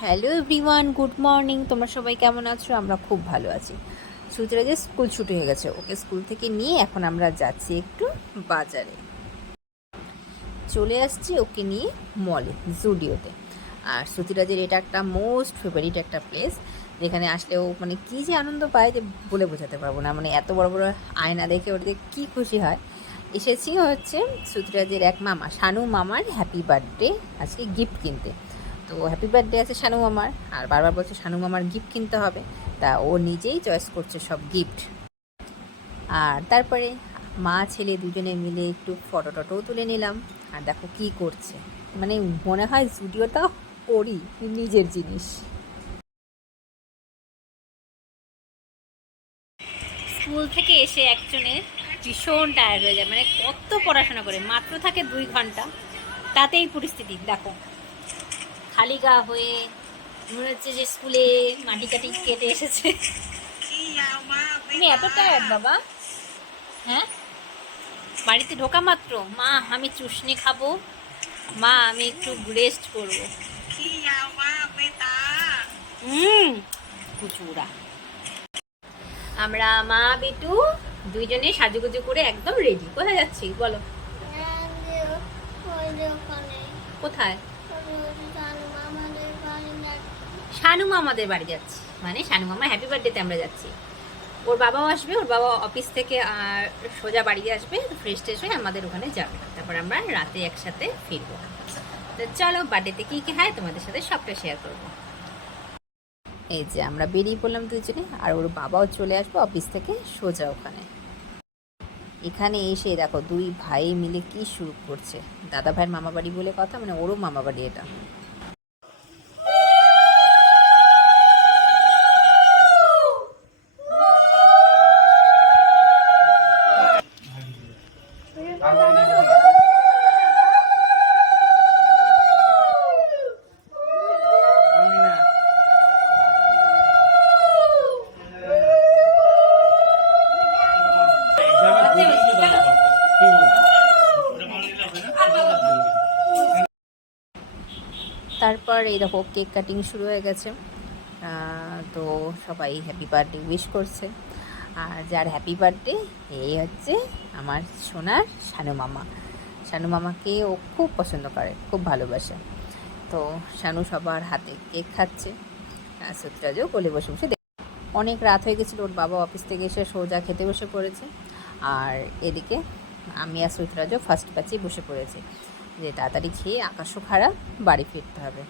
Hello everyone, good morning. তোমরা সবাই কেমন আছো? আমরা খুব ভালো আছি। সুতরাজের স্কুল ছুটি হয়ে গেছে, ওকে স্কুল থেকে নিয়ে এখন আমরা যাচ্ছি একটু বাজারে। চলে আসছি ওকে নিয়ে মলে, জুডিওতে। আর সুতিরাজের এটা একটা মোস্ট ফেভারিট একটা প্লেস, যেখানে আসলে ও মানে কী যে আনন্দ পায় যে বলে বোঝাতে পারবো না। মানে এত বড় বড় আয়না দেখে ওর যে কী খুশি হয়। এসেছি হচ্ছে সুতিরাজের এক মামা, শানু মামার হ্যাপি বার্থডে আজকে গিফট কিনতে। তো হ্যাপি বার্থডে আছে শানু মামার, আর বারবার বলছে শানু মামার গিফট কিনতে হবে। তা ও নিজেই চয়েস করছে সব গিফট। আর তারপরে মা ছেলে দুজনে মিলে একটু ফটো টটোও তুলে নিলাম। আর দেখো কি করছে, মানে মনে হয় জুডিওটা ওরই নিজের জিনিস। স্কুল থেকে এসে একজনের ভীষণ টায়ার্ড হয়ে যায়, মানে কত পড়াশোনা করে, মাত্র থাকে 2 ঘন্টা, তাতেই পরিস্থিতি দেখো। খালি গা হয়ে মনে হচ্ছে যে স্কুলে মাটি কাটি কেটে এসেছে। তুমি এত টায়ার্ড বাবা? হ্যাঁ, বাড়িতে ঢোকা মাত্র মা আমি চুষনি খাবো, মা আমি একটু রেস্ট করবো। কুচুরা। আমরা মা বেটু দুইজনে সাজুগুজু করে একদম রেডি। কোথায় যাচ্ছি বলো? কোথায়? শানু মামাদের বাড়ি যাচ্ছি, মানে শানু মামা হ্যাপি বার্থডেতে আমরা যাচ্ছি। ওর বাবাও আসবে, ওর বাবা অফিস থেকে সোজা বাড়ি আসবে, ফ্রেশ ট্রেশ হয়ে আমাদের ওখানে যাবে, তারপর আমরা রাতে একসাথে ফিরবো। তো চলো বার্থডেতে কী কী হয় তোমাদের সাথে সবটা শেয়ার করবো। এই যে আমরা বেরিয়ে পড়লাম দুজনে, আর ওর বাবাও চলে আসবে অফিস থেকে সোজা ওখানে। এখানে এসে দেখো দুই ভাই মিলে কি শুরু করছে। দাদা ভাইয়ের মামা বাড়ি বলে কথা, মানে ওরও মামা বাড়ি এটা। তারপর এই দেখো কেক কাটিং শুরু হয়ে গেছে। তো সবাই হ্যাপি বার্থডে উইশ করছে। আর যার হ্যাপি বার্থডে এই হচ্ছে আমার সোনার শানু মামা। শানু মামাকে ও খুব পছন্দ করে, খুব ভালোবাসে। তো শানু সবার হাতে কেক খাচ্ছে, সুতরাজও কোলে বসে বসে। অনেক রাত হয়ে গেছিলো, ওর বাবা অফিস থেকে এসে সোজা খেতে বসে পড়েছে। আর এদিকে আমি আর সুতরাজও ফার্স্ট ব্যাচেই বসে পড়েছি, যে তাড়াতাড়ি খেয়ে আকাশও খারাপ, বাড়ি ফিরতে হবে।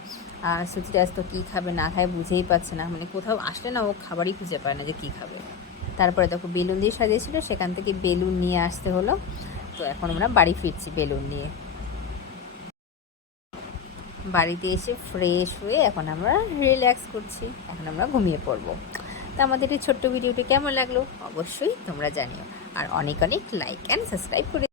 আর সুচিরাজ তো কী খাবে না খায় বুঝেই পাচ্ছে না, মানে কোথাও আসলে না ও খাবারই খুঁজে পায় না যে কী খাবে। তারপরে দেখো বেলুন দিয়ে সাজিয়েছিল, সেখান থেকে বেলুন নিয়ে আসতে হলো। তো এখন আমরা বাড়ি ফিরছি বেলুন নিয়ে। বাড়িতে এসে ফ্রেশ হয়ে এখন আমরা রিল্যাক্স করছি, এখন আমরা ঘুমিয়ে পড়বো। তো আমাদের এই ছোট্ট ভিডিওটি কেমন লাগলো অবশ্যই তোমরা জানিও, আর অনেক অনেক লাইক অ্যান্ড সাবস্ক্রাইব করে